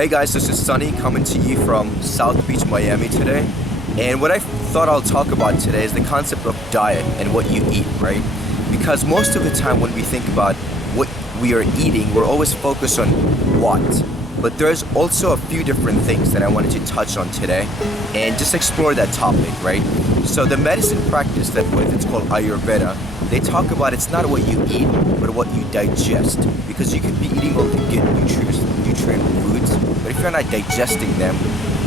Hey guys, this is Sunny coming to you from South Beach, Miami today. And what I thought I'll talk about today is the concept of diet and what you eat, right? Because most of the time when we think about what we are eating, we're always focused on what. But there's also a few different things that I wanted to touch on today and just explore that topic, right? So the medicine practice that it's called Ayurveda, they talk about it's not what you eat, but what you digest. Because you could be eating all the good nutrient foods, but if you're not digesting them,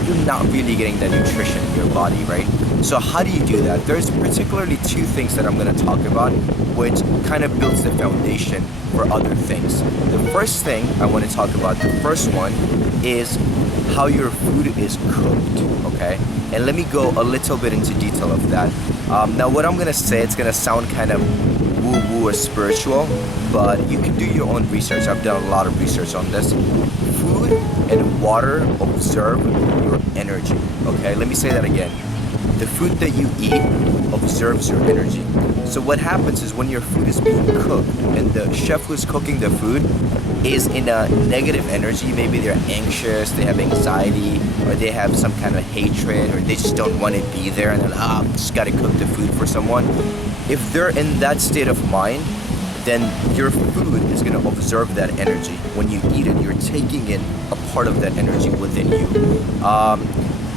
you're not really getting that nutrition in your body, right? So how do you do that? There's particularly two things that I'm going to talk about, which kind of builds the foundation for other things. The first thing I want to talk about, the first one, is how your food is cooked, okay? And let me go a little bit into detail of that. Now what I'm going to say, it's going to sound kind of woo-woo or spiritual, but you can do your own research. I've done a lot of research on this. Food and water observe your energy, okay? Let me say that again. The food that you eat observes your energy. So what happens is when your food is being cooked and the chef who's cooking the food is in a negative energy, maybe they're anxious, they have anxiety, or they have some kind of hatred, or they just don't want to be there and then, I just gotta cook the food for someone. If they're in that state of mind, then your food is going to observe that energy. When you eat it, you're taking in a part of that energy within you.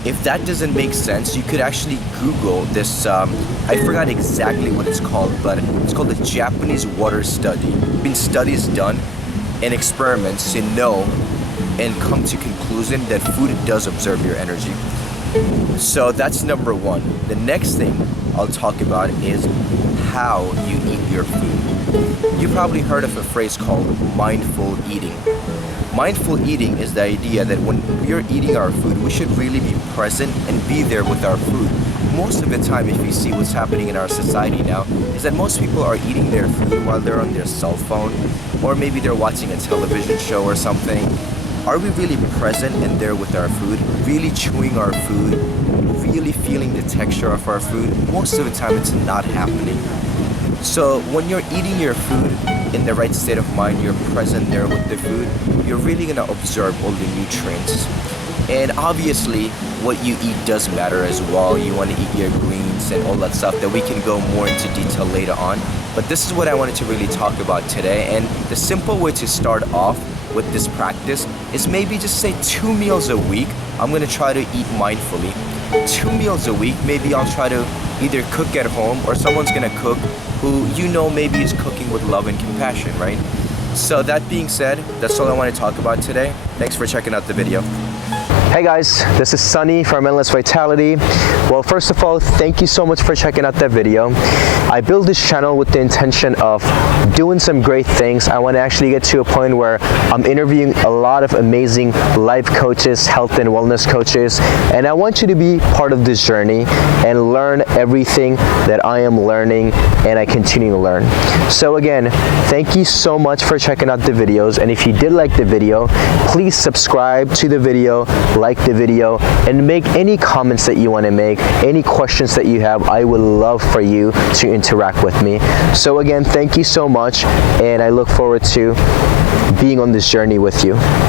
If that doesn't make sense, you could actually Google this, I forgot exactly what it's called, but it's called the Japanese water study. Been studies done and experiments to know and come to conclusion that food does observe your energy. So that's number one. The next thing I'll talk about is how you eat your food. You probably heard of a phrase called mindful eating. Mindful eating is the idea that when we're eating our food, we should really be present and be there with our food. Most of the time, if you see what's happening in our society now, is that most people are eating their food while they're on their cell phone, or maybe they're watching a television show or something. Are we really present and there with our food, really chewing our food, really feeling the texture of our food? Most of the time it's not happening. So when you're eating your food in the right state of mind, you're present there with the food, you're really gonna observe all the nutrients. And obviously what you eat does matter as well. You want to eat your greens and all that stuff that we can go more into detail later on. But this is what I wanted to really talk about today. And the simple way to start off with this practice is maybe just say 2 meals a week. I'm gonna try to eat mindfully. 2 meals a week, maybe I'll try to either cook at home or someone's gonna cook who you know maybe is cooking with love and compassion, right? So that being said, that's all I want to talk about today. Thanks for checking out the video. Hey guys, this is Sunny from Endless Vitality. Well, first of all, thank you so much for checking out that video. I built this channel with the intention of doing some great things. I want to actually get to a point where I'm interviewing a lot of amazing life coaches, health and wellness coaches, and I want you to be part of this journey and learn everything that I am learning and I continue to learn. So again, thank you so much for checking out the videos, and if you did like the video, please subscribe to the video, like the video, and make any comments that you want to make, any questions that you have. I would love for you to interact with me. So again, thank you so much, and I look forward to being on this journey with you.